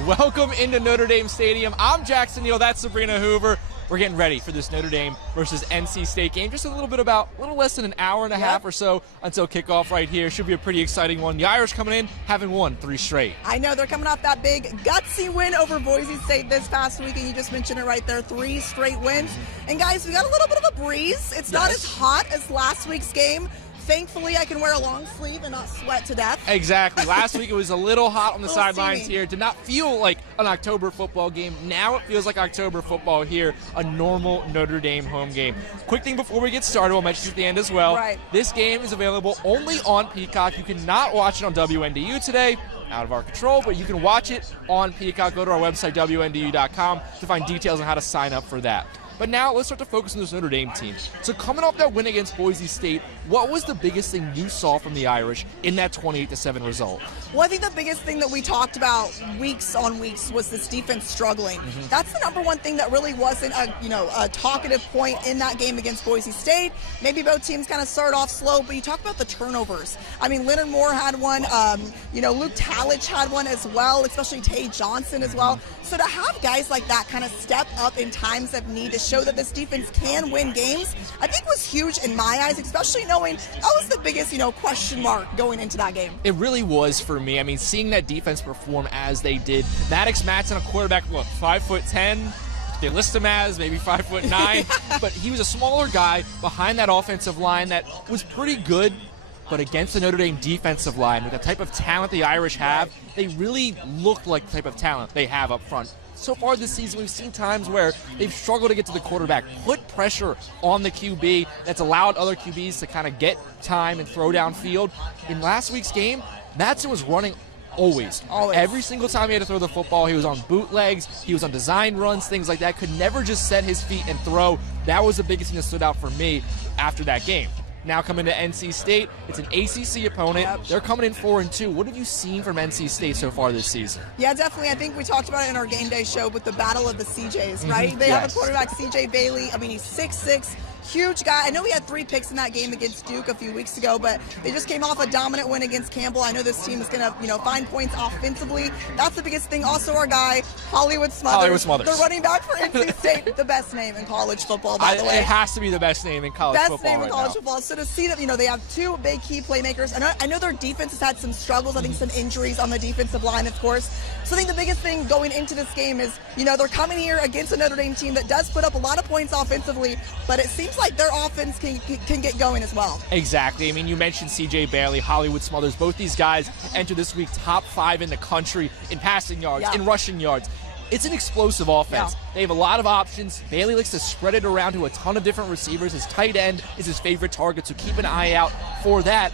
Welcome into Notre Dame Stadium. I'm Jackson Neill. That's Sabrina Hoover. We're getting ready for this Notre Dame versus NC State game. Just a little less than an hour and a half or so until kickoff right here. Should be a pretty exciting one. The Irish coming in, having won 3 straight. I know, they're coming off that big gutsy win over Boise State this past week, and you just mentioned it right there, 3 straight wins. And guys, we got a little bit of a breeze. It's not as hot as last week's game. Thankfully, I can wear a long sleeve and not sweat to death. Exactly. Last week it was a little hot on the sidelines steamy here. Did not feel like an October football game. Now it feels like October football here, a normal Notre Dame home game. Quick thing before we get started, we'll mention it at the end as well. Right. This game is available only on Peacock. You cannot watch it on WNDU today. Out of our control, but you can watch it on Peacock. Go to our website, WNDU.com, to find details on how to sign up for that. But now let's start to focus on this Notre Dame team. So coming off that win against Boise State, what was the biggest thing you saw from the Irish in that 28-7 result? Well, I think the biggest thing that we talked about weeks on weeks was this defense struggling. That's the number one thing that really wasn't a talkative point in that game against Boise State. Maybe both teams kind of started off slow, but you talk about the turnovers. I mean, Leonard Moore had one. Luke Talich had one as well, especially Tay Johnson as well. So to have guys like that kind of step up in times of need to show that this defense can win games, I think was huge in my eyes, especially knowing that was the biggest, question mark going into that game. It really was for me. I mean, seeing that defense perform as they did. Maddox Matson, a quarterback, 5'10". They list him as maybe 5'9", but he was a smaller guy behind that offensive line that was pretty good. But against the Notre Dame defensive line, with the type of talent the Irish have, they really look like the type of talent they have up front. So far this season, we've seen times where they've struggled to get to the quarterback, put pressure on the QB that's allowed other QBs to kind of get time and throw downfield. In last week's game, Matson was running always. Every single time he had to throw the football, he was on bootlegs, he was on design runs, things like that. Could never just set his feet and throw. That was the biggest thing that stood out for me after that game. Now coming to NC State, it's an ACC opponent. They're coming in 4-2. What have you seen from NC State so far this season? Yeah, definitely. I think we talked about it in our game day show with the battle of the CJs, right? They have a quarterback, CJ Bailey. I mean, he's 6'6", huge guy. I know he had 3 picks in that game against Duke a few weeks ago, but they just came off a dominant win against Campbell. I know this team is going to, find points offensively. That's the biggest thing. Also, our guy, Hollywood Smothers. The running back for NC State, the best name in college football, by the way. It has to be the best name in college football. Best name in college football. So to see that, they have 2 big key playmakers. And I know their defense has had some struggles. I think some injuries on the defensive line, of course. So I think the biggest thing going into this game is, they're coming here against a Notre Dame team that does put up a lot of points offensively, but it seems like their offense can get going as well. Exactly. I mean, you mentioned CJ Bailey, Hollywood Smothers. Both these guys enter this week top 5 in the country in passing yards, in rushing yards. It's an explosive offense. They have a lot of options. Bailey likes to spread it around to a ton of different receivers. His tight end is his favorite target, so keep an eye out for that.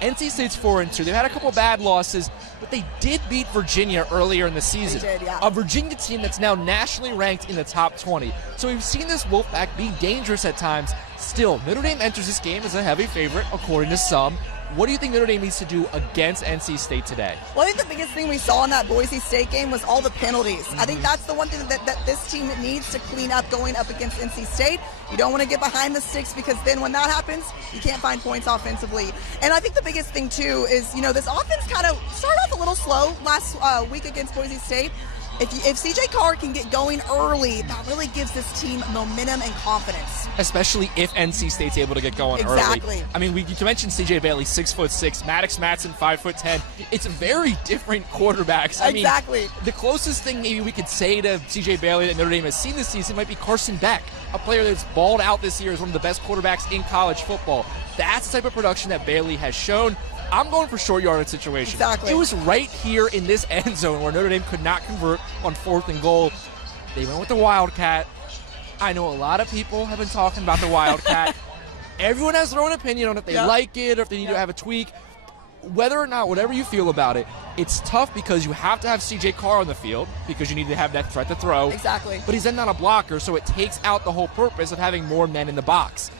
NC State's 4-2. They've had a couple bad losses, but they did beat Virginia earlier in the season. They did, a Virginia team that's now nationally ranked in the top 20. So we've seen this Wolfpack be dangerous at times. Still, Notre Dame enters this game as a heavy favorite, according to some. What do you think Notre Dame needs to do against NC State today? Well, I think the biggest thing we saw in that Boise State game was all the penalties. I think that's the one thing that this team needs to clean up going up against NC State. You don't want to get behind the sticks, because then when that happens, you can't find points offensively. And I think the biggest thing, too, is, this offense kind of started off a little slow last week against Boise State. If CJ Carr can get going early, that really gives this team momentum and confidence. Especially if NC State's able to get going early. I mean, you mentioned CJ Bailey, 6'6", Maddox Matson, 5'10". It's very different quarterbacks. I mean, the closest thing maybe we could say to CJ Bailey that Notre Dame has seen this season might be Carson Beck, a player that's balled out this year as one of the best quarterbacks in college football. That's the type of production that Bailey has shown. I'm going for short yardage situation. It was right here in this end zone where Notre Dame could not convert on 4th and goal. They went with the Wildcat. I know a lot of people have been talking about the Wildcat. Everyone has their own opinion on if they like it or if they need to have a tweak. Whether or not, whatever you feel about it, it's tough because you have to have CJ Carr on the field because you need to have that threat to throw. But he's then not a blocker, so it takes out the whole purpose of having more men in the box.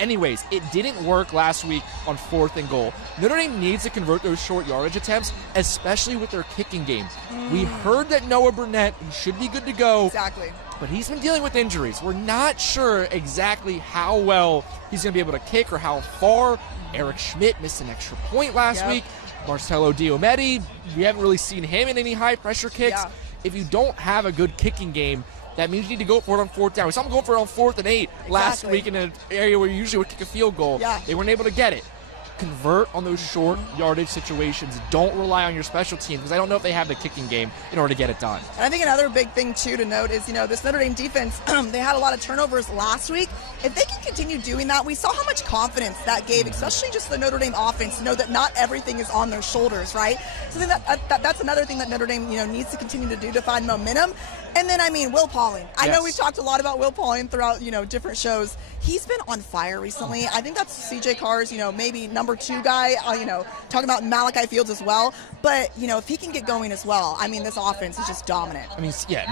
Anyways, it didn't work last week on 4th and goal. Notre Dame needs to convert those short yardage attempts, especially with their kicking game. We heard that Noah Burnett, he should be good to go. Exactly. But he's been dealing with injuries. We're not sure exactly how well he's going to be able to kick or how far. Eric Schmidt missed an extra point last week. Marcelo Diometti, we haven't really seen him in any high-pressure kicks. Yeah. If you don't have a good kicking game, that means you need to go for it on 4th down. We saw them go for it on 4th and 8 last week in an area where you usually would kick a field goal. Yeah. They weren't able to get it. Convert on those short yardage situations. Don't rely on your special teams, because I don't know if they have the kicking game in order to get it done. And I think another big thing, too, to note is, this Notre Dame defense, they had a lot of turnovers last week. If they can continue doing that, we saw how much confidence that gave, especially just the Notre Dame offense, to know that not everything is on their shoulders, right? So I think that's another thing that Notre Dame, needs to continue to do to find momentum. And then, Will Pauling. I know we've talked a lot about Will Pauling throughout, different shows. He's been on fire recently. I think that's CJ Carr's, maybe number 2 guy, talking about Malachi Fields as well. But, if he can get going as well, this offense is just dominant.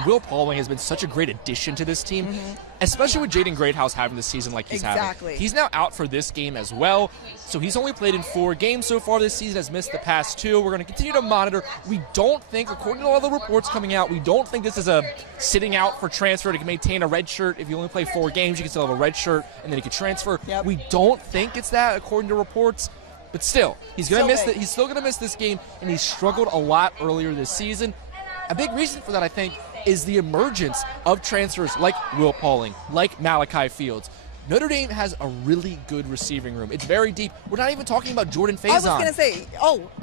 Will Pauling has been such a great addition to this team, especially with Jaden Greathouse having the season like he's having. He's now out for this game as well, so he's only played in 4 games so far this season, has missed the past 2. We're going to continue to monitor. We don't think, according to all the reports coming out, we don't think this is a sitting out for transfer to maintain a red shirt. If you only play 4 games, you can still have a red shirt, and then you can transfer. We don't think it's that, according to reports. But still, he's going to miss it. He's still going to miss this game, and he struggled a lot earlier this season. A big reason for that, I think, is the emergence of transfers like Will Pauling, like Malachi Fields. Notre Dame has a really good receiving room. It's very deep. We're not even talking about Jordan Faison. I was going to say,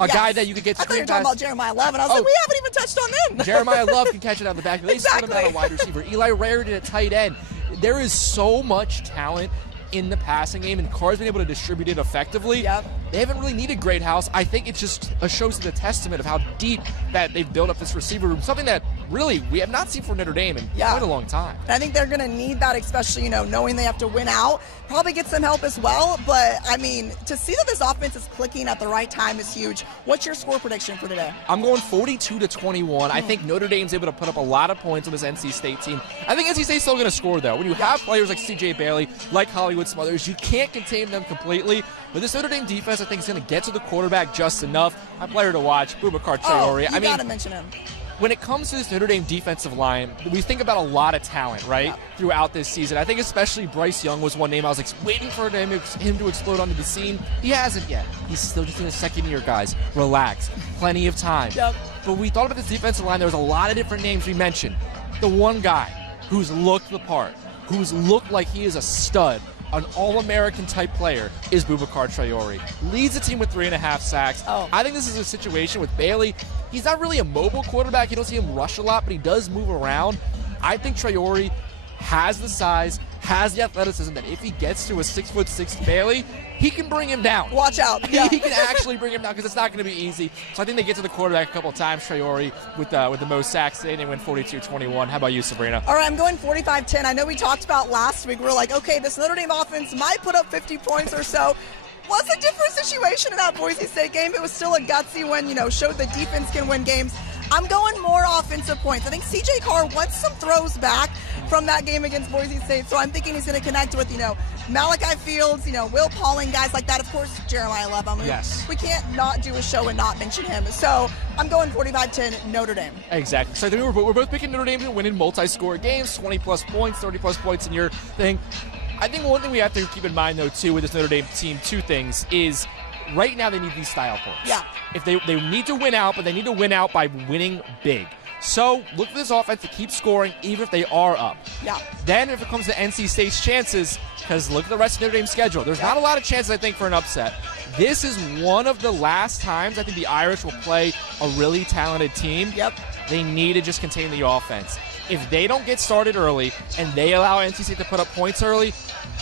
a guy that you could get screen pass. I thought you were talking about Jeremiah Love, and I was like, we haven't even touched on them. Jeremiah Love can catch it out of the back. They split him out a wide receiver. Eli Raritan at tight end. There is so much talent in the passing game, and Carr's been able to distribute it effectively. They haven't really needed Greathouse. I think it just shows the testament of how deep that they've built up this receiver room, something that really we have not seen from Notre Dame in quite a long time. And I think they're going to need that, especially, knowing they have to win out. Probably get some help as well, but, to see that this offense is clicking at the right time is huge. What's your score prediction for today? I'm going 42-21. I think Notre Dame's able to put up a lot of points on this NC State team. I think NC State's still going to score, though. When you have players like C.J. Bailey, like Hollywood Smothers, you can't contain them completely. But this Notre Dame defense, I think, is going to get to the quarterback just enough. My player to watch, Boubacar Traore. You got to mention him. When it comes to this Notre Dame defensive line, we think about a lot of talent, right, throughout this season. I think especially Bryce Young was one name I was waiting for him to explode onto the scene. He hasn't yet. He's still just in his second year, guys. Relax. Plenty of time. But we thought about this defensive line. There was a lot of different names we mentioned. The one guy who's looked the part, who's looked like he is a stud, an All-American type player, is Boubacar Traore. Leads the team with 3.5 sacks. I think this is a situation with Bailey. He's not really a mobile quarterback. You don't see him rush a lot, but he does move around. I think Traore has the size, has the athleticism that if he gets to a 6'6" Bailey, he can bring him down. Watch out. He can actually bring him down because it's not going to be easy. So I think they get to the quarterback a couple of times, Traore, with the most sacks today. They win 42-21. How about you, Sabrina? All right, I'm going 45-10. I know we talked about last week. We're like, okay, this Notre Dame offense might put up 50 points or so. Was a different situation in that Boise State game. It was still a gutsy win, showed that defense can win games. I'm going more offensive points. I think C.J. Carr wants some throws back from that game against Boise State, so I'm thinking he's going to connect with, Malachi Fields, Will Pauling, guys like that. Of course, Jeremiah Love. We can't not do a show and not mention him. So I'm going 45-10 Notre Dame. Exactly. So I think we're both picking Notre Dame to win in multi-score games, 20-plus points, 30-plus points in your thing. I think one thing we have to keep in mind, though, too, with this Notre Dame team, 2 things, is right now they need these style points. If they need to win out, but they need to win out by winning big. So look for this offense to keep scoring even if they are up. Then if it comes to NC State's chances, because look at the rest of Notre Dame's schedule. There's not a lot of chances, I think, for an upset. This is one of the last times I think the Irish will play a really talented team. They need to just contain the offense. If they don't get started early and they allow NC State to put up points early,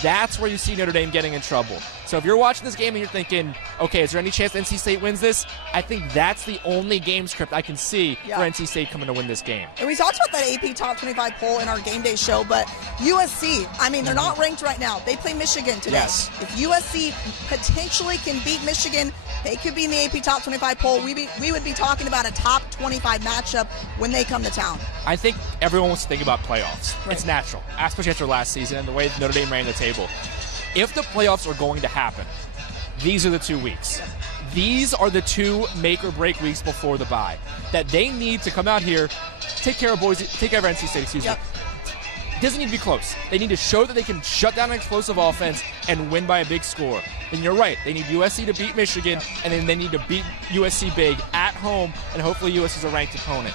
that's where you see Notre Dame getting in trouble. So if you're watching this game and you're thinking, okay, is there any chance NC State wins this? I think that's the only game script I can see for NC State coming to win this game. And we talked about that AP Top 25 poll in our game day show, but USC, they're not ranked right now. They play Michigan today. If USC potentially can beat Michigan, they could be in the AP Top 25 poll. We would be talking about a top 25 matchup when they come to town. I think everyone wants to think about playoffs. It's natural, especially after last season and the way Notre Dame ran the table. if the playoffs are going to happen, these are the 2 weeks. These are the 2 make or break weeks before the bye that they need to come out here, take care of NC State, excuse me. It doesn't need to be close. They need to show that they can shut down an explosive offense and win by a big score. And you're right. They need USC to beat Michigan, and then they need to beat USC big at home, and hopefully USC is a ranked opponent.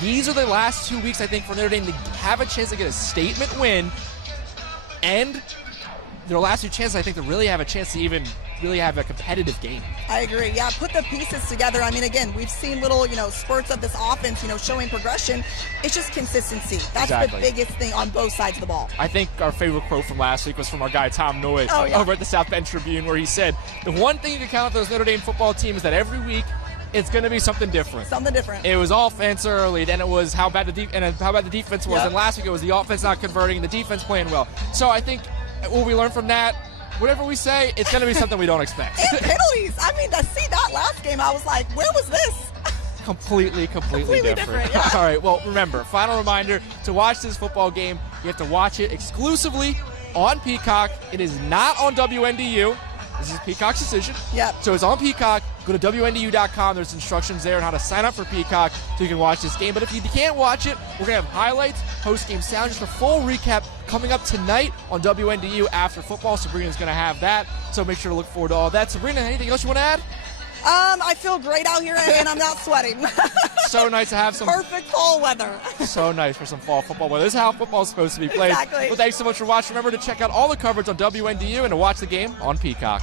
These are the last 2 weeks, I think, for Notre Dame to have a chance to get a statement win, and their last 2 chances, I think, to really have a chance to even really have a competitive game. I agree. Yeah, put the pieces together. I mean, again, we've seen little, spurts of this offense, showing progression. It's just consistency. That's Exactly. the biggest thing on both sides of the ball. I think our favorite quote from last week was from our guy Tom Noy over at the South Bend Tribune, where he said, the one thing you can count with those Notre Dame football team is that every week it's going to be something different. Something different. It was offense early, then it was how bad the defense was, Yep. and last week it was the offense not converting and the defense playing well. So I think what we learned from that, whatever we say, it's going to be something we don't expect. And penalties. I mean, to see that last game, I was like, where was this? Completely different. Yeah. All right, well, remember, final reminder, to watch this football game, you have to watch it exclusively on Peacock. It is not on WNDU. This is Peacock's decision. Yep. So it's on Peacock. Go to WNDU.com. There's instructions there on how to sign up for Peacock so you can watch this game. But if you can't watch it, we're going to have highlights, post-game sound, just a full recap coming up tonight on WNDU after football. Sabrina's going to have that. So make sure to look forward to all that. Sabrina, anything else you want to add? I feel great out here, and I'm not sweating. So nice to have some perfect fall weather. So nice for some fall football weather. This is how football is supposed to be played. Exactly. Well, thanks so much for watching. Remember to check out all the coverage on WNDU and to watch the game on Peacock.